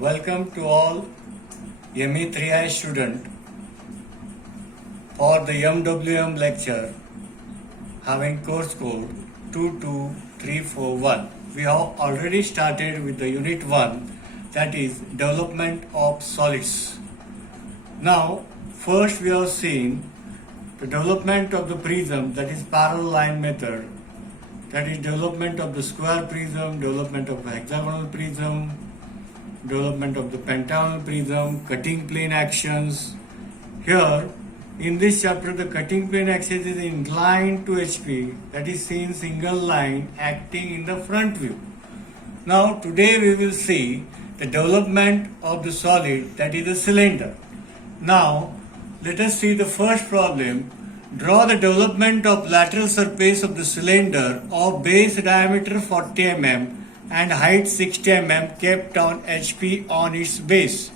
Welcome to all ME3I student for the MWM lecture having course code 22341. We have already started with the unit 1, that is development of solids. Now first we have seen the development of the prism, that is parallel line method, that is development of the square prism, development of the hexagonal prism, development of the pentagonal prism, cutting plane actions. Here in this chapter the cutting plane axis is inclined to HP, that is seen single line acting in the front view. Now today we will see the development of the solid, that is the cylinder. Now let us see the first problem. Draw the development of lateral surface of the cylinder of base diameter 40 mm and height 60 mm kept on HP on its base.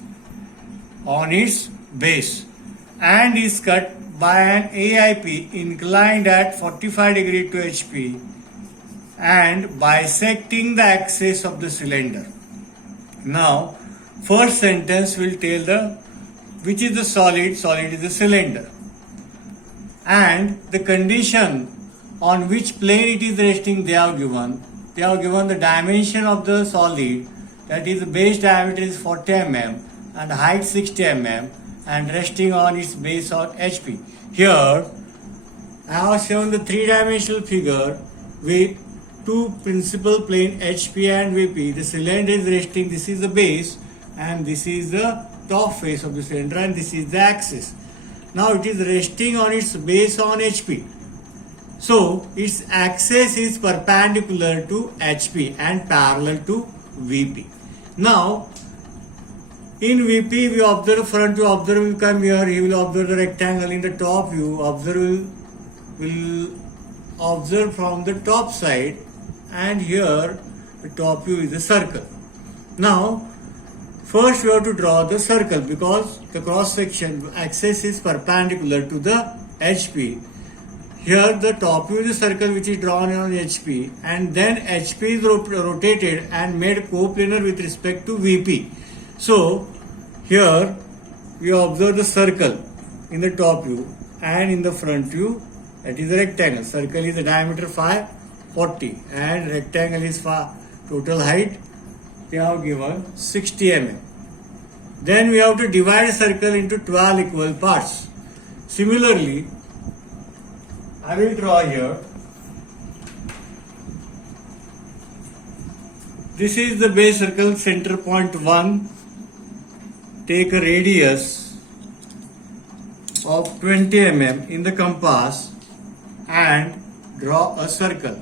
And is cut by an AIP inclined at 45 degree to HP and bisecting the axis of the cylinder. Now first sentence will tell which is the solid. Solid is the cylinder, and the condition on which plane it is resting they have given. They have given the dimension of the solid, that is the base diameter is 40 mm and height 60 mm and resting on its base on HP. Here I have shown the three-dimensional figure with two principal plane HP and VP. The cylinder is resting, this is the base and this is the top face of the cylinder and this is the axis. Now it is resting on its base on HP. So its axis is perpendicular to HP and parallel to VP. Now in VP we observe front view, observer will come here, he will observe the rectangle. In the top view, observer will observe from the top side, and here the top view is a circle. Now first we have to draw the circle because the cross section axis is perpendicular to the HP. Here the top view is a circle which is drawn on HP, and then HP is rotated and made coplanar with respect to VP. So here we observe the circle in the top view, and in the front view that is a rectangle. Circle is the diameter 40 and rectangle is total height they have given 60 mm. Then we have to divide a circle into 12 equal parts. Similarly, I will draw here. This is the base circle, center point 1. Take a radius of 20 mm in the compass and draw a circle.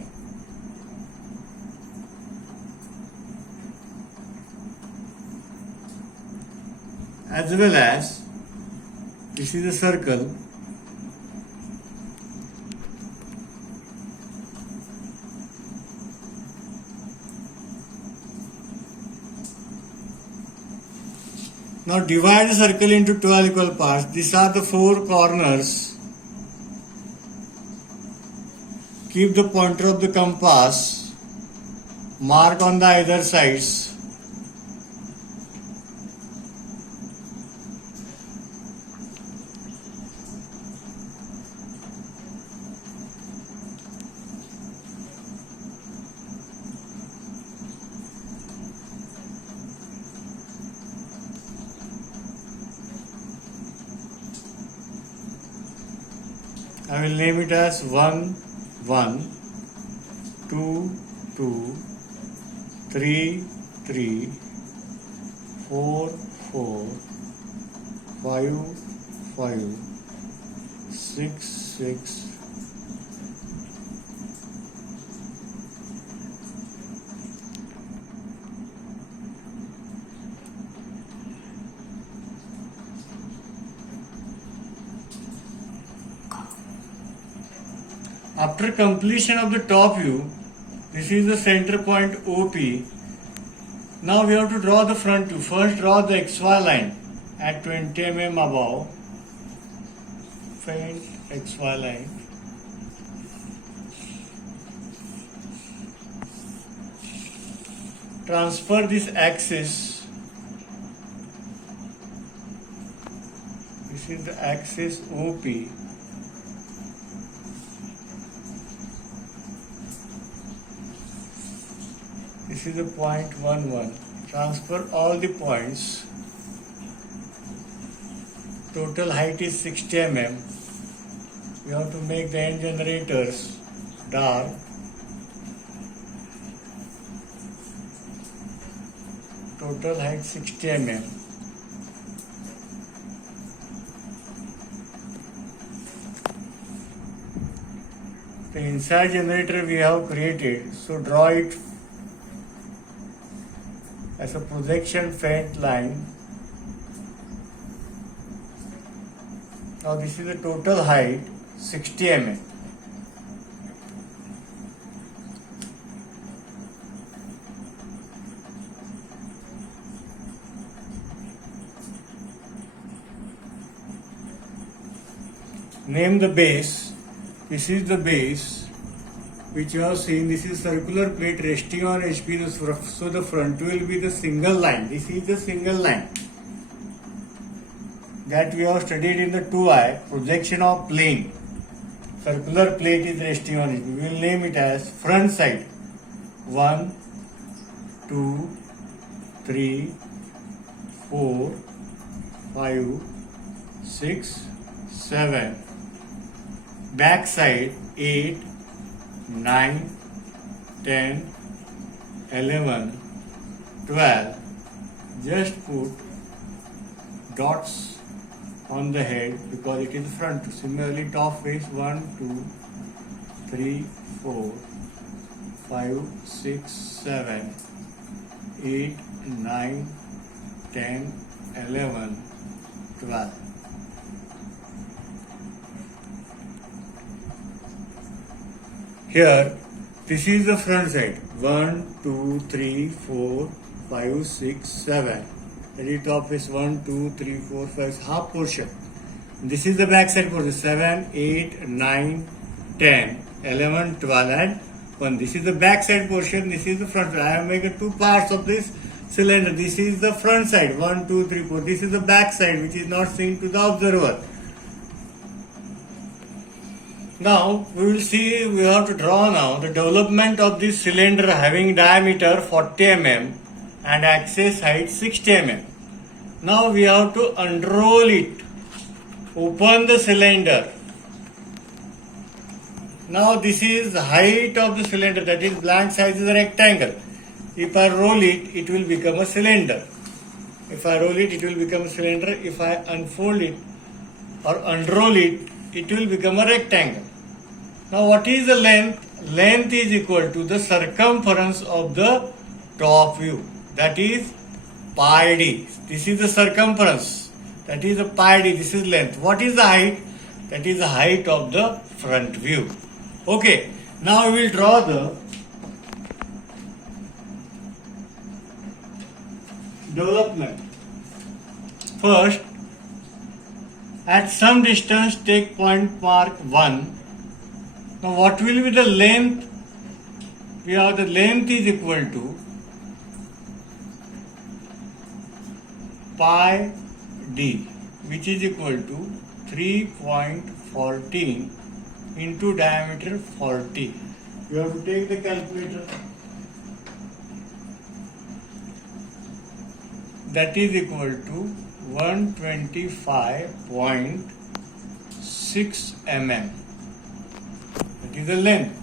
As well as this is a circle. Now divide the circle into 12 equal parts. These are the four corners. Keep the pointer of the compass. Mark on the either sides. I will name it as 1, 1, 2, 2, 3, 3, 4, 4, 5, 5, 6, 6, After completion of the top view, this is the center point OP. Now we have to draw the front view. First draw the XY line at 20 mm above. Faint XY line. Transfer this axis This is the axis OP. This is the point 11. Transfer all the points. Total height is 60 mm. We have to make the end generators dark. Total height 60 mm. The inside generator we have created, so draw it as a projection faint line. Now this is the total height 60 mm. Name the base. This is the base which you have seen. This is circular plate resting on HP. So the front will be the single line. This is the single line that we have studied in the 2I, projection of plane. Circular plate is resting on it. We will name it as front side. 1, 2, 3, 4, 5, 6, 7. Back side 8, 9, 10, 11, 12. Just put dots on the head because it is front. Similarly, top face 1, 2, 3, 4, 5, 6, 7, 8, 9, 10, 11, 12. Here, this is the front side. 1, 2, 3, 4, 5, 6, 7. The top is 1, 2, 3, 4, 5, half portion. This is the back side portion. 7, 8, 9, 10, 11, 12 and 1. This is the back side portion. This is the front side. I have made two parts of this cylinder. This is the front side. 1, 2, 3, 4. This is the back side which is not seen to the observer. Now we will see, we have to draw now the development of this cylinder having diameter 40 mm and axis height 60 mm. Now we have to unroll it, open the cylinder. Now this is the height of the cylinder, that is blank size is a rectangle. If I roll it, it will become a cylinder. If I roll it, it will become a cylinder. If I unfold it or unroll it, it will become a rectangle. Now what is the length? Length is equal to the circumference of the top view. That is pi d. This is the circumference. That is the pi d. This is length. What is the height? That is the height of the front view. Okay. Now we will draw the development. First, at some distance take point mark 1. Now what will be the length? We have the length is equal to pi d, which is equal to 3.14 into diameter 40. You have to take the calculator. That is equal to 125.6 mm. That is the length.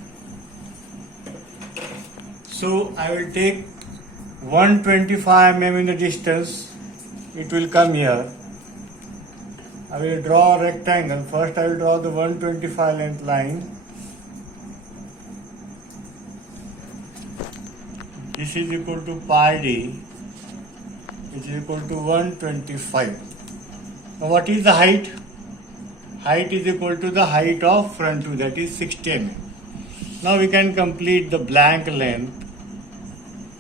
So I will take 125 mm in the distance. It will come here. I will draw a rectangle. First I will draw the 125 length line. This is equal to pi d, which is equal to 125. Now what is the height? Height is equal to the height of front view, that is 60 mm. Now we can complete the blank length,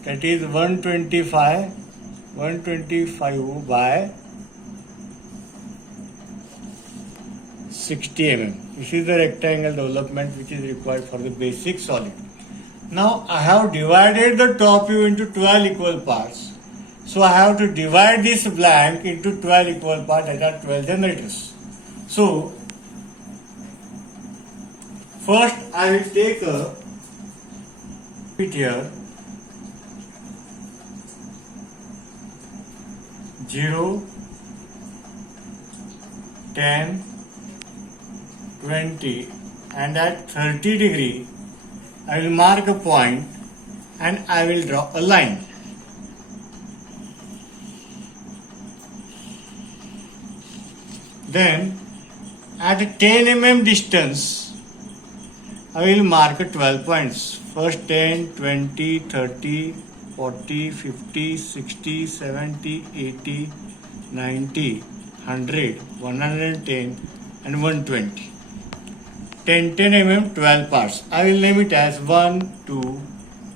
that is 125 by 60 mm. This is the rectangle development which is required for the basic solid. Now I have divided the top view into 12 equal parts. So I have to divide this blank into 12 equal parts, that are 12 generators. So first I will take a bit here 0, 10, 20, and at 30 degree I will mark a point and I will draw a line. Then at 10 mm distance I will mark 12 points. First 10, 20, 30, 40, 50, 60, 70, 80, 90, 100, 110 and 120. 10 mm 12 parts. I will name it as 1, 2,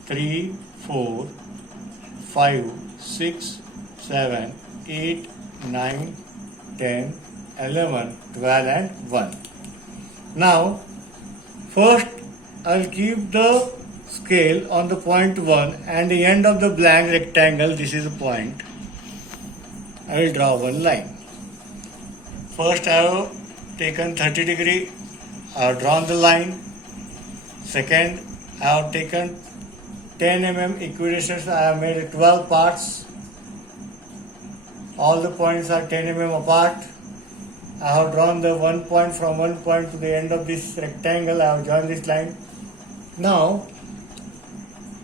3, 4, 5, 6, 7, 8, 9, 10, 11, 12 and 1. Now first I will keep the scale on the point 1 and the end of the blank rectangle, this is a point. I will draw one line. First I have taken 30 degree, I have drawn the line. Second I have taken 10 mm equidistance, I have made 12 parts. All the points are 10 mm apart. I have drawn the one point from one point to the end of this rectangle. I have joined this line. Now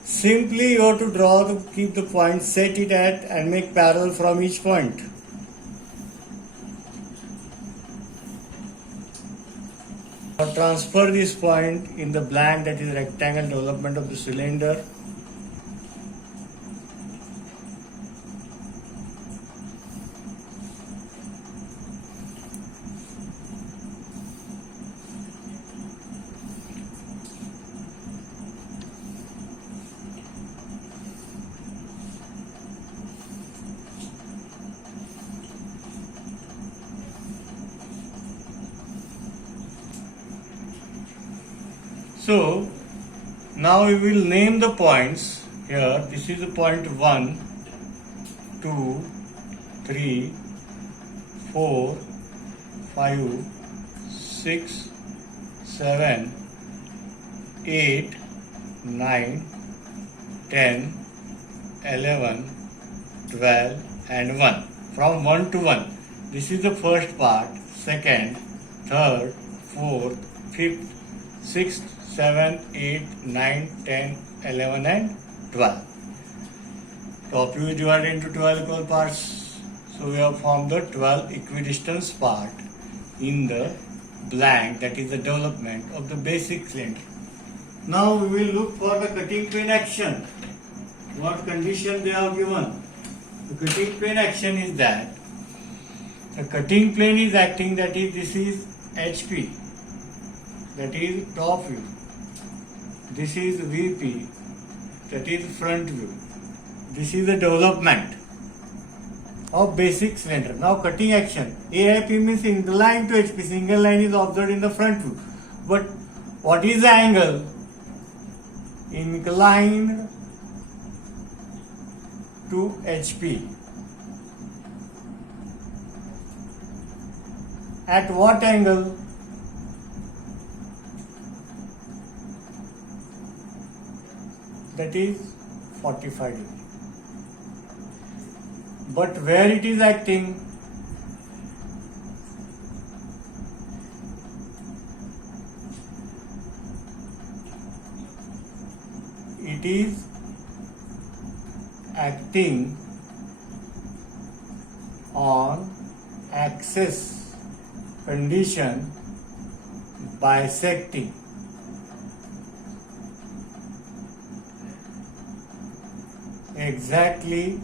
simply you have to draw to keep the point, set it at and make parallel from each point. Now transfer this point in the blank, that is rectangle development of the cylinder. So now we will name the points here. This is the point 1, 2, 3, 4, 5, 6, 7, 8, 9, 10, 11, 12 and 1. From 1 to 1. This is the first part, second, third, fourth, fifth, 6th, 7, 8, 9, 10, 11 and 12. Top view is divided into 12 equal parts. So we have formed the 12 equidistance part in the blank, that is the development of the basic cylinder. Now we will look for the cutting plane action. What condition they have given? The cutting plane action is that the cutting plane is acting, that is this is HP, that is top view. This is VP, that is front view. This is the development of basic cylinder. Now cutting action. AIP means inclined to HP. Single line is observed in the front view. But what is the angle? Inclined to HP. At what angle? That is 45 degree. But where it is acting? It is acting on axis condition bisecting. Exactly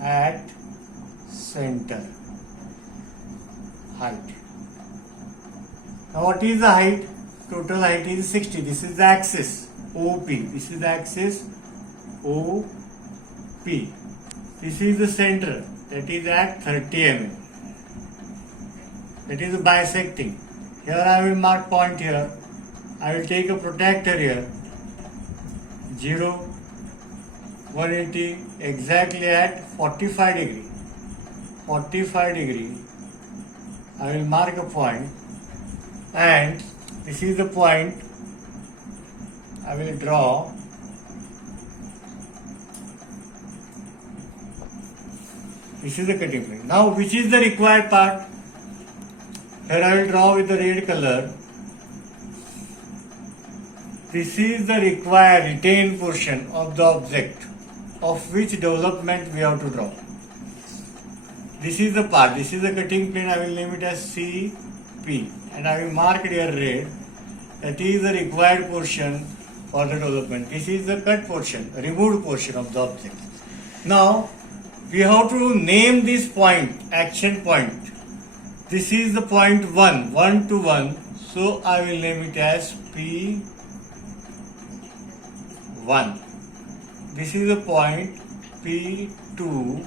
at center height. Now what is the height? Total height is 60. This is the axis OP. This is the axis OP. This is the center, that is at 30 mm. That is bisecting. Here I will mark point here. I will take a protractor here. 0, 180 exactly at 45 degree. 45 degree I will mark a point, and this is the point I will draw. This is the cutting plane. Now, which is the required part? Here I will draw with the red color. This is the required retained portion of the object of which development we have to draw. This is the part, this is the cutting plane, I will name it as CP, and I will mark it here red. That is the required portion for the development. This is the cut portion, removed portion of the object. Now, we have to name this point, action point. This is the point 1, 1 to 1, so I will name it as P1. This is the point P2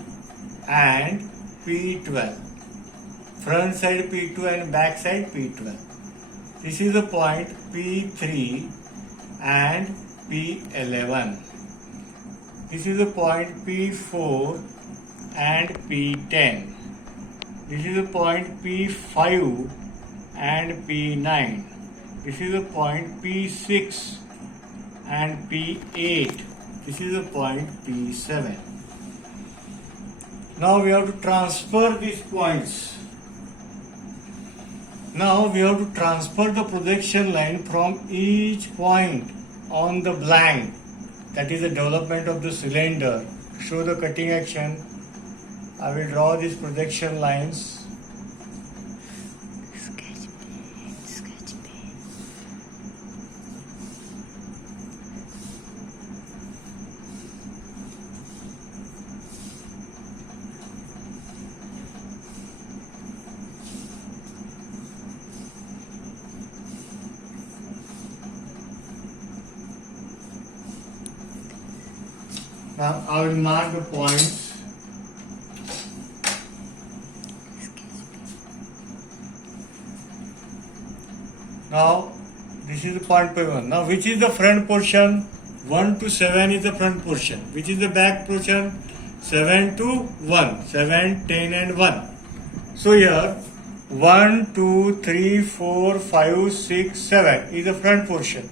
and P12. Front side P2 and back side P12. This is the point P3 and P11. This is the point P4 and P10. This is the point P5 and P9. This is the point P6 and P8. This is the point P7. Now we have to transfer these points. Now we have to transfer the projection line from each point on the blank, that is the development of the cylinder. Show the cutting action. I will draw these projection lines. Now I will mark the points. Now this is the point P1. Now which is the front portion? 1 to 7 is the front portion. Which is the back portion? 7 to 1. 7, 10 and 1. So here 1, 2, 3, 4, 5, 6, 7 is the front portion.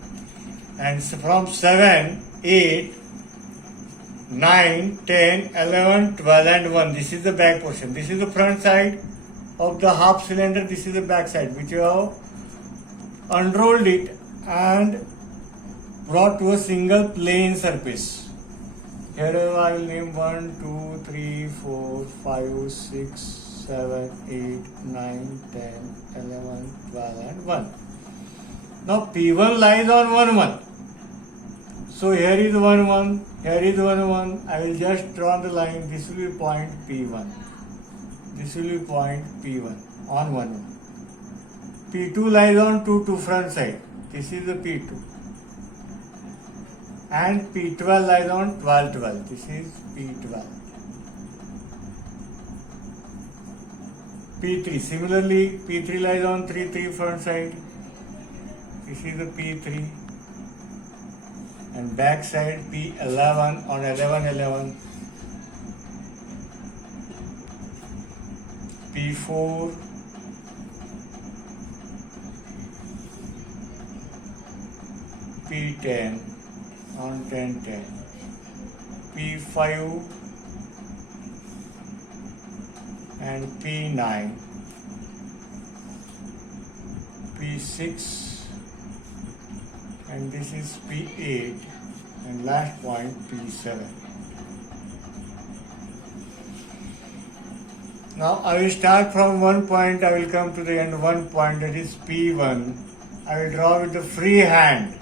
And from 7, 8, 9, 10, 11, 12 and 1. This is the back portion. This is the front side of the half cylinder. This is the back side, which you have unrolled it and brought to a single plane surface. Here I will name 1, 2, 3, 4, 5, 6, 7, 8, 9, 10, 11, 12 and 1. Now P1 lies on 1, 1. So here is 1, 1, here is 1, 1. I will just draw the line. This will be point P1. This will be point P1 on 1, 1. P2 lies on 2, 2 front side. This is the P2. And P12 lies on 12, 12. This is P12. P3. Similarly, P3 lies on 3, 3 front side. This is the P3. And back side P11 on 11, 11. P4. P10 on 10, 10. P5 and P9. P6 and this is P8 and last point P7. Now I will start from one point, I will come to the end one point, that is P1. I will draw with the free hand.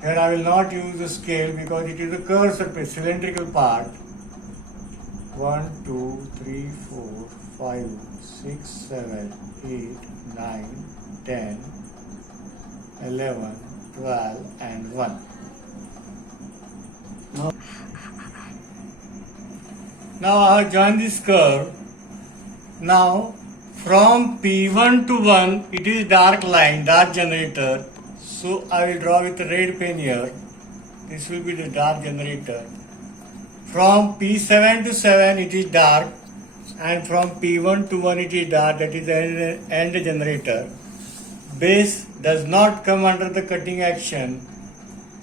Here I will not use the scale because it is a curved surface, cylindrical part. 1, 2, 3, 4, 5, 6, 7, 8, 9, 10, 11, 12 and 1. Now I have joined this curve. Now from P1 to 1 it is dark line, dark generator. So I will draw with a red pen here. This will be the dark generator. From P7 to 7 it is dark. and from P1 to 180 dart, that is the end generator, base does not come under the cutting action,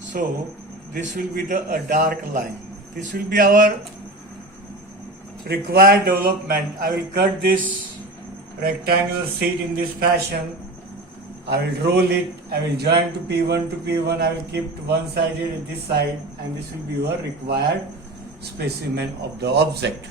so this will be a dark line. This will be our required development. I will cut this rectangular sheet in this fashion. I will roll it, I will join to P1, I will keep one sided at this side, and this will be your required specimen of the object.